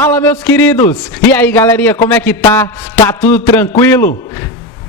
Fala, meus queridos! E aí, galerinha, como é que tá? Tá tudo tranquilo?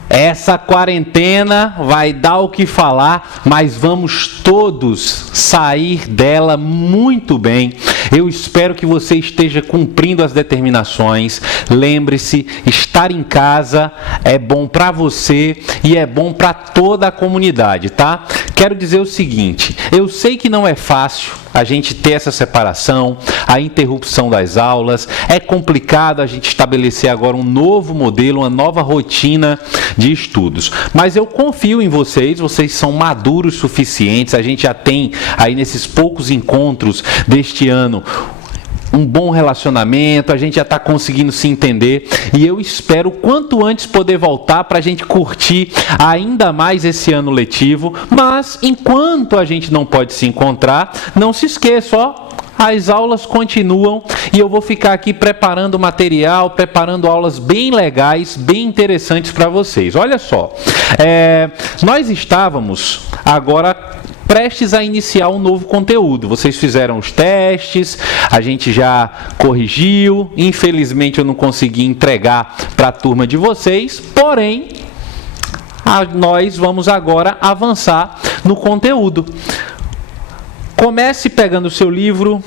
Essa quarentena vai dar o que falar, mas vamos todos sair dela muito bem. Eu espero que você esteja cumprindo as determinações. Lembre-se, estar em casa é bom para você e é bom para toda a comunidade, tá? Quero dizer o seguinte, eu sei que não é fácil a gente ter essa separação, a interrupção das aulas, é complicado a gente estabelecer agora um novo modelo, uma nova rotina de estudos. Mas eu confio em vocês, vocês são maduros suficientes, a gente já tem aí nesses poucos encontros deste ano um bom relacionamento, a gente já está conseguindo se entender e eu espero quanto antes poder voltar para a gente curtir ainda mais esse ano letivo, mas enquanto a gente não pode se encontrar, não se esqueça, ó, as aulas continuam e eu vou ficar aqui preparando material, preparando aulas bem legais, bem interessantes para vocês. Olha só, nós estávamos agora prestes a iniciar um novo conteúdo. Vocês fizeram os testes, a gente já corrigiu, infelizmente eu não consegui entregar para a turma de vocês, porém, nós vamos agora avançar no conteúdo. Comece pegando o seu livro,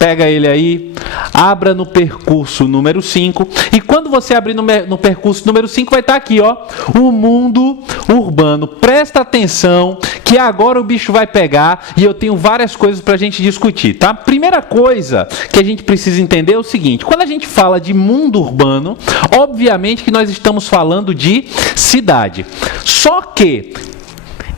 pega ele aí, abra no percurso número 5, e quando você abrir no percurso número 5, vai estar aqui, ó, o mundo urbano. Presta atenção, que agora o bicho vai pegar, e eu tenho várias coisas para a gente discutir, tá? Primeira coisa que a gente precisa entender é o seguinte, quando a gente fala de mundo urbano, obviamente que nós estamos falando de cidade. Só que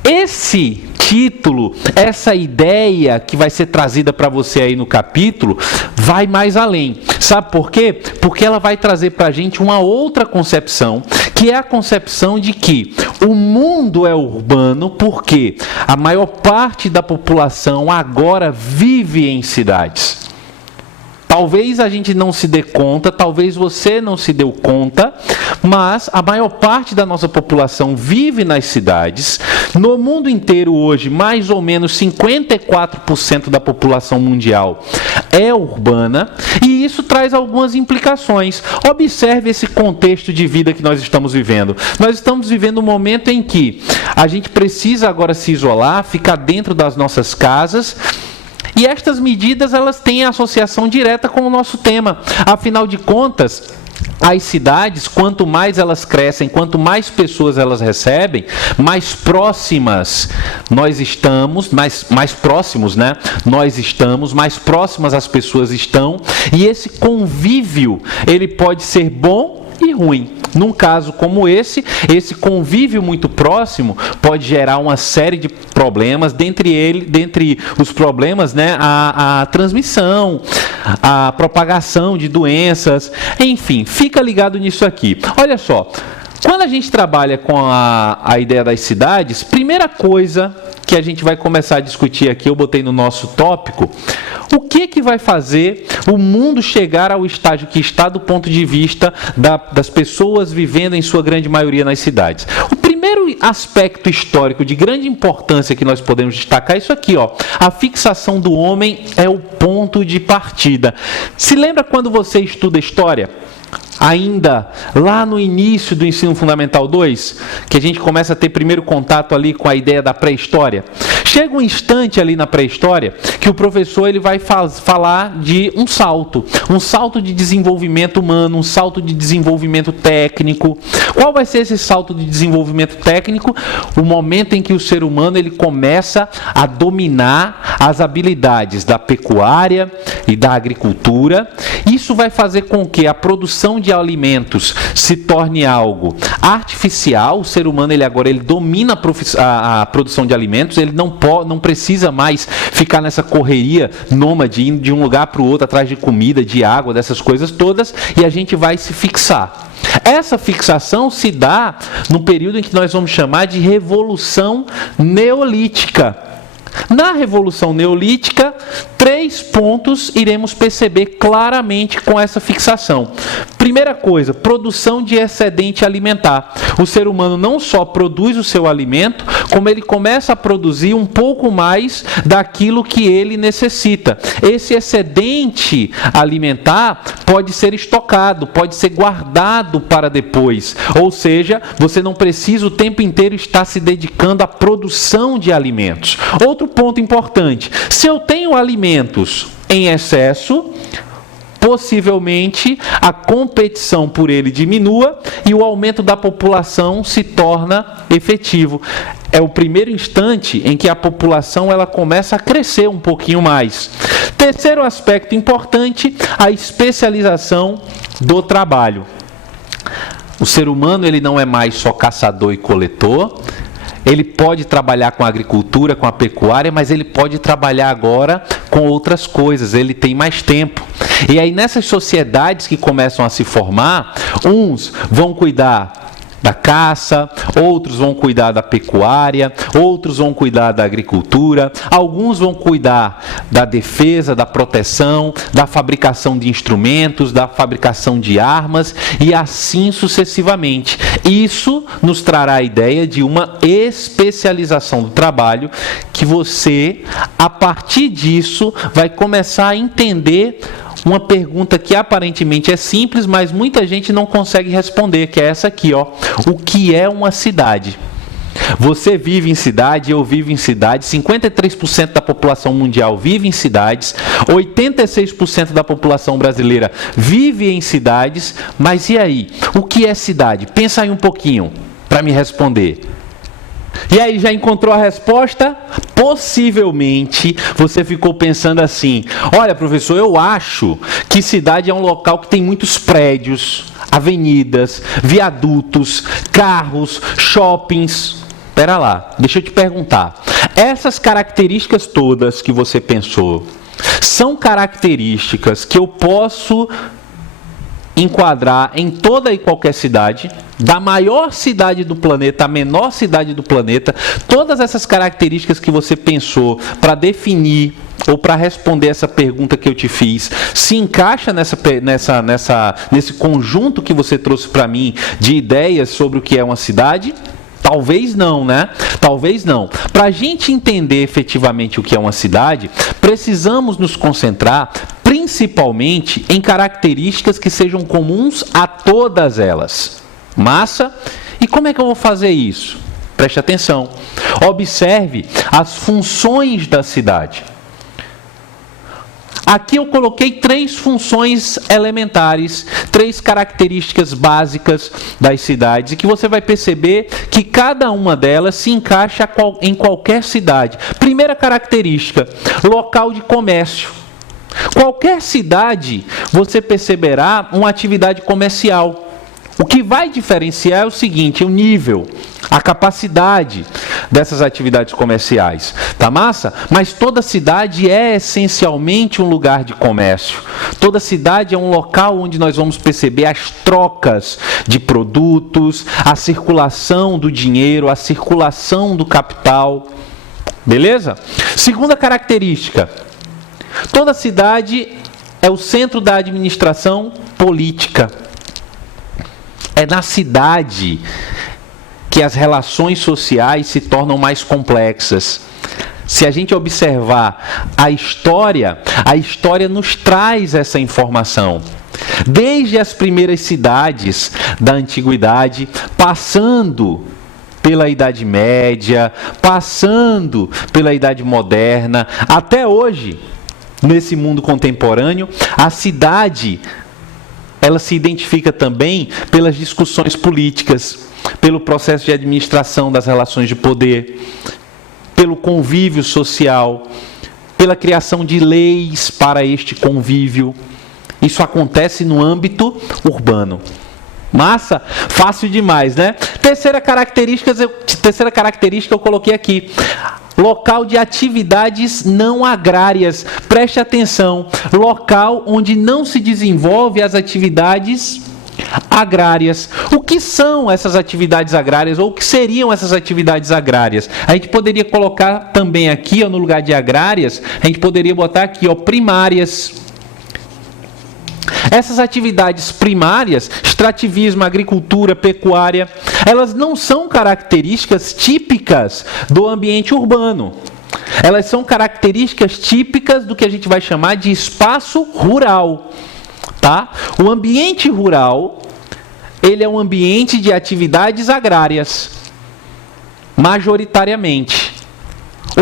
esse título, essa ideia que vai ser trazida para você aí no capítulo, vai mais além. Sabe por quê? Porque ela vai trazer para a gente uma outra concepção, que é a concepção de que o mundo é urbano porque a maior parte da população agora vive em cidades. Talvez a gente não se dê conta, talvez você não se deu conta, mas a maior parte da nossa população vive nas cidades. No mundo inteiro hoje, mais ou menos 54% da população mundial é urbana, e isso traz algumas implicações. Observe esse contexto de vida que nós estamos vivendo. Nós estamos vivendo um momento em que a gente precisa agora se isolar, ficar dentro das nossas casas, e estas medidas, elas têm associação direta com o nosso tema. Afinal de contas, as cidades, quanto mais elas crescem, quanto mais pessoas elas recebem, mais próximas nós estamos, mais próximos, né? Nós estamos, mais próximas as pessoas estão, e esse convívio, ele pode ser bom e ruim. Num caso como esse convívio muito próximo pode gerar uma série de problemas, dentre os problemas, né, a transmissão, a propagação de doenças, enfim, fica ligado nisso aqui. Olha só, quando a gente trabalha com a ideia das cidades, primeira coisa que a gente vai começar a discutir aqui, eu botei no nosso tópico, o que vai fazer o mundo chegar ao estágio que está do ponto de vista das pessoas vivendo em sua grande maioria nas cidades. O primeiro aspecto histórico de grande importância que nós podemos destacar é isso aqui, ó. A fixação do homem é o ponto de partida. Se lembra quando você estuda história? Ainda lá no início do ensino fundamental 2, que a gente começa a ter primeiro contato ali com a ideia da pré-história. Chega um instante ali na pré-história que o professor ele vai falar de um salto de desenvolvimento humano, um salto de desenvolvimento técnico. Qual vai ser esse salto de desenvolvimento técnico? O momento em que o ser humano ele começa a dominar as habilidades da pecuária e da agricultura. Isso vai fazer com que a produção de alimentos se torne algo artificial. O ser humano ele domina a produção de alimentos, ele não precisa mais ficar nessa correria nômade, indo de um lugar para o outro atrás de comida, de água, dessas coisas todas, e a gente vai se fixar. Essa fixação se dá no período em que nós vamos chamar de Revolução Neolítica. Na Revolução Neolítica, 3 pontos iremos perceber claramente com essa fixação. Primeira coisa, produção de excedente alimentar. O ser humano não só produz o seu alimento, como ele começa a produzir um pouco mais daquilo que ele necessita. Esse excedente alimentar pode ser estocado, pode ser guardado para depois. Ou seja, você não precisa o tempo inteiro estar se dedicando à produção de alimentos. Outro ponto importante, se eu tenho alimentos em excesso, possivelmente a competição por ele diminua e o aumento da população se torna efetivo. É o primeiro instante em que a população ela começa a crescer um pouquinho mais. Terceiro aspecto importante, a especialização do trabalho. O ser humano ele não é mais só caçador e coletor. Ele pode trabalhar com a agricultura, com a pecuária, mas ele pode trabalhar agora com outras coisas, ele tem mais tempo. E aí nessas sociedades que começam a se formar, uns vão cuidar da caça, outros vão cuidar da pecuária, outros vão cuidar da agricultura, alguns vão cuidar da defesa, da proteção, da fabricação de instrumentos, da fabricação de armas e assim sucessivamente. Isso nos trará a ideia de uma especialização do trabalho que você, a partir disso, vai começar a entender uma pergunta que aparentemente é simples, mas muita gente não consegue responder, que é essa aqui, ó. O que é uma cidade? Você vive em cidade, eu vivo em cidade, 53% da população mundial vive em cidades, 86% da população brasileira vive em cidades, mas e aí? O que é cidade? Pensa aí um pouquinho para me responder. E aí, já encontrou a resposta? Possivelmente você ficou pensando assim: olha, professor, eu acho que cidade é um local que tem muitos prédios, avenidas, viadutos, carros, shoppings. Espera lá, deixa eu te perguntar. Essas características todas que você pensou, são características que eu posso enquadrar em toda e qualquer cidade, da maior cidade do planeta à menor cidade do planeta? Todas essas características que você pensou para definir ou para responder essa pergunta que eu te fiz, se encaixa nesse conjunto que você trouxe para mim de ideias sobre o que é uma cidade? Talvez não, né? Talvez não. Para a gente entender efetivamente o que é uma cidade, precisamos nos concentrar principalmente em características que sejam comuns a todas elas. Massa? E como é que eu vou fazer isso? Preste atenção. Observe as funções da cidade. Aqui eu coloquei 3 funções elementares, 3 características básicas das cidades, e que você vai perceber que cada uma delas se encaixa em qualquer cidade. Primeira característica, local de comércio. Qualquer cidade você perceberá uma atividade comercial. O que vai diferenciar é o seguinte: o nível, a capacidade dessas atividades comerciais. Tá massa? Mas toda cidade é essencialmente um lugar de comércio. Toda cidade é um local onde nós vamos perceber as trocas de produtos, a circulação do dinheiro, a circulação do capital. Beleza? Segunda característica: toda cidade é o centro da administração política. É na cidade que as relações sociais se tornam mais complexas. Se a gente observar a história nos traz essa informação. Desde as primeiras cidades da antiguidade, passando pela Idade Média, passando pela Idade Moderna, até hoje, nesse mundo contemporâneo, a cidade ela se identifica também pelas discussões políticas, pelo processo de administração das relações de poder, pelo convívio social, pela criação de leis para este convívio. Isso acontece no âmbito urbano. Massa? Fácil demais, né? Terceira característica eu coloquei aqui. Local de atividades não agrárias. Preste atenção. Local onde não se desenvolve as atividades agrárias. O que são essas atividades agrárias? Ou o que seriam essas atividades agrárias? A gente poderia colocar também aqui, ó, no lugar de agrárias, a gente poderia botar aqui, ó, primárias. Essas atividades primárias, extrativismo, agricultura, pecuária, elas não são características típicas do ambiente urbano. Elas são características típicas do que a gente vai chamar de espaço rural. Tá? O ambiente rural, ele é um ambiente de atividades agrárias, majoritariamente.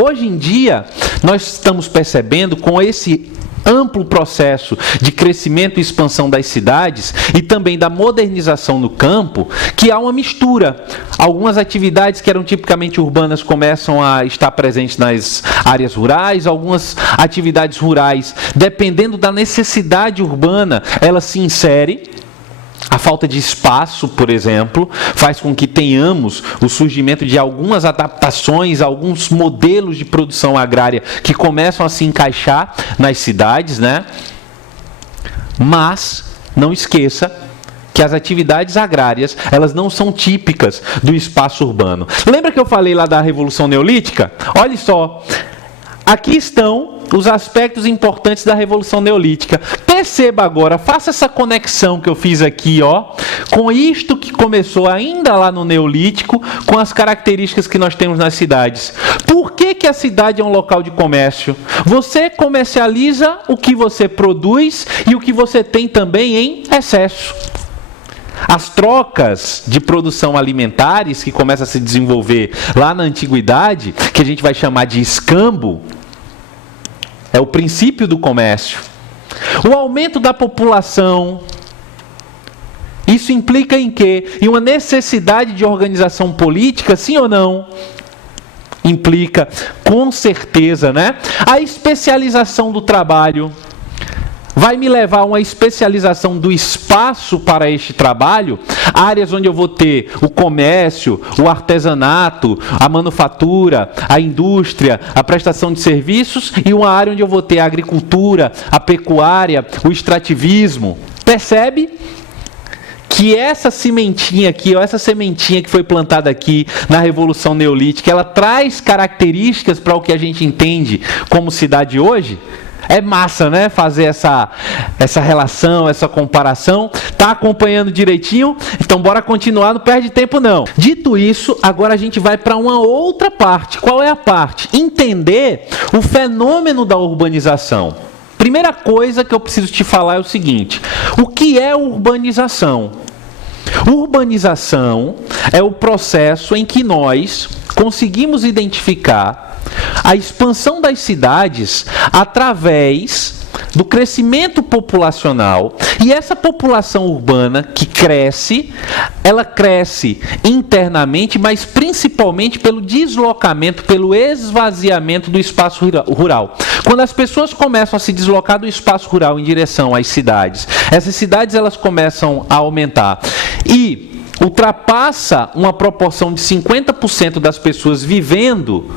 Hoje em dia, nós estamos percebendo, com esse amplo processo de crescimento e expansão das cidades e também da modernização no campo, que há uma mistura. Algumas atividades que eram tipicamente urbanas começam a estar presentes nas áreas rurais, algumas atividades rurais, dependendo da necessidade urbana, ela se insere. A falta de espaço, por exemplo, faz com que tenhamos o surgimento de algumas adaptações, alguns modelos de produção agrária que começam a se encaixar nas cidades, né? Mas não esqueça que as atividades agrárias, elas não são típicas do espaço urbano. Lembra que eu falei lá da Revolução Neolítica? Olha só, aqui estão os aspectos importantes da Revolução Neolítica. Perceba agora, faça essa conexão que eu fiz aqui, ó, com isto que começou ainda lá no Neolítico, com as características que nós temos nas cidades. Por que a cidade é um local de comércio? Você comercializa o que você produz e o que você tem também em excesso. As trocas de produção alimentares que começam a se desenvolver lá na antiguidade, que a gente vai chamar de escambo, é o princípio do comércio. O aumento da população, isso implica em quê? Em uma necessidade de organização política, sim ou não? Implica, com certeza, né? A especialização do trabalho vai me levar a uma especialização do espaço para este trabalho, áreas onde eu vou ter o comércio, o artesanato, a manufatura, a indústria, a prestação de serviços, e uma área onde eu vou ter a agricultura, a pecuária, o extrativismo. Percebe que essa sementinha aqui, ó, essa sementinha que foi plantada aqui na Revolução Neolítica, ela traz características para o que a gente entende como cidade hoje? É massa, né? Fazer essa relação, essa comparação. Tá acompanhando direitinho? Então bora continuar, não perde tempo não. Dito isso, agora a gente vai para uma outra parte. Qual é a parte? Entender o fenômeno da urbanização. Primeira coisa que eu preciso te falar é o seguinte: o que é urbanização? Urbanização é o processo em que nós conseguimos identificar a expansão das cidades através do crescimento populacional, e essa população urbana que cresce, ela cresce internamente, mas principalmente pelo deslocamento, pelo esvaziamento do espaço rural. Quando as pessoas começam a se deslocar do espaço rural em direção às cidades, essas cidades elas começam a aumentar e ultrapassa uma proporção de 50% das pessoas vivendo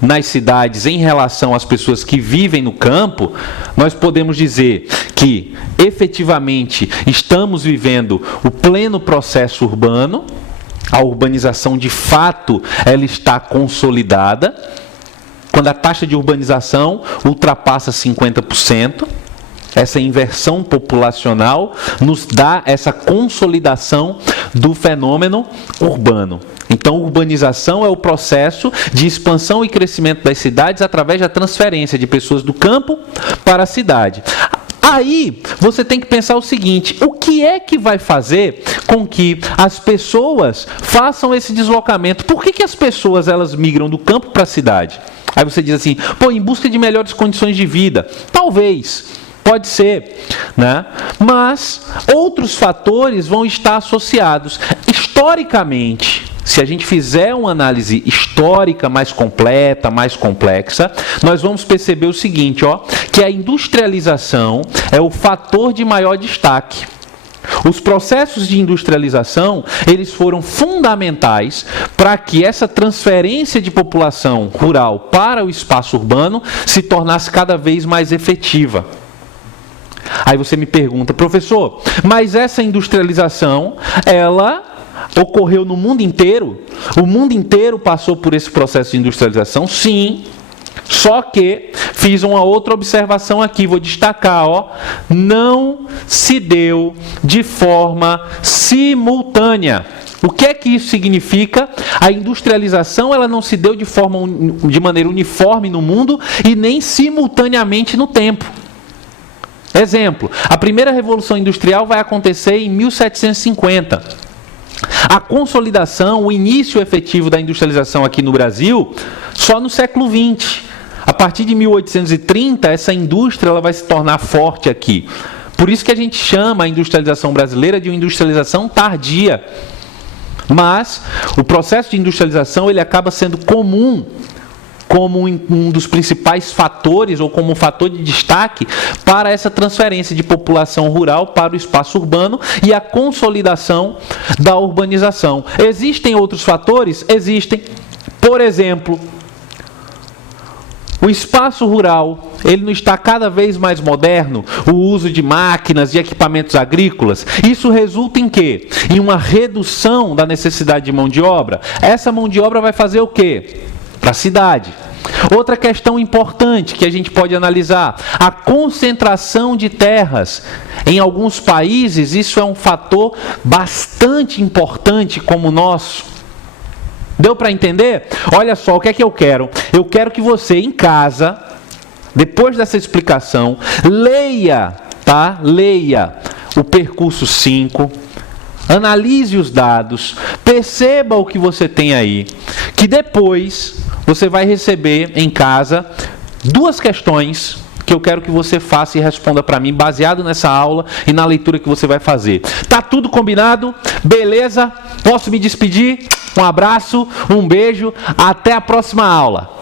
nas cidades em relação às pessoas que vivem no campo, nós podemos dizer que efetivamente estamos vivendo o pleno processo urbano. A urbanização de fato ela está consolidada, quando a taxa de urbanização ultrapassa 50%. Essa inversão populacional nos dá essa consolidação do fenômeno urbano. Então, urbanização é o processo de expansão e crescimento das cidades através da transferência de pessoas do campo para a cidade. Aí, você tem que pensar o seguinte: o que é que vai fazer com que as pessoas façam esse deslocamento? Por que as pessoas elas migram do campo para a cidade? Aí você diz assim, pô, em busca de melhores condições de vida. Talvez. Pode ser, né? Mas outros fatores vão estar associados. Historicamente, se a gente fizer uma análise histórica mais completa, mais complexa, nós vamos perceber o seguinte, ó, que a industrialização é o fator de maior destaque. Os processos de industrialização, eles foram fundamentais para que essa transferência de população rural para o espaço urbano se tornasse cada vez mais efetiva. Aí você me pergunta, professor, mas essa industrialização, ela ocorreu no mundo inteiro? O mundo inteiro passou por esse processo de industrialização? Sim. Só que fiz uma outra observação aqui, vou destacar, ó, não se deu de forma simultânea. O que é que isso significa? A industrialização ela não se deu de maneira uniforme no mundo e nem simultaneamente no tempo. Exemplo, a primeira revolução industrial vai acontecer em 1750. A consolidação, o início efetivo da industrialização aqui no Brasil, só no século XX. A partir de 1830, essa indústria ela vai se tornar forte aqui. Por isso que a gente chama a industrialização brasileira de uma industrialização tardia. Mas o processo de industrialização ele acaba sendo comum como um dos principais fatores ou como um fator de destaque para essa transferência de população rural para o espaço urbano e a consolidação da urbanização. Existem outros fatores? Existem. Por exemplo, o espaço rural, ele não está cada vez mais moderno, o uso de máquinas, de equipamentos agrícolas. Isso resulta em quê? Em uma redução da necessidade de mão de obra. Essa mão de obra vai fazer o quê? Para a cidade. Outra questão importante que a gente pode analisar, a concentração de terras. Em alguns países, isso é um fator bastante importante como o nosso. Deu para entender? Olha só, o que é que eu quero? Eu quero que você, em casa, depois dessa explicação, leia, tá? Leia o percurso 5, analise os dados, perceba o que você tem aí, que depois você vai receber em casa 2 questões que eu quero que você faça e responda para mim, baseado nessa aula e na leitura que você vai fazer. Tá tudo combinado? Beleza? Posso me despedir? Um abraço, um beijo, até a próxima aula.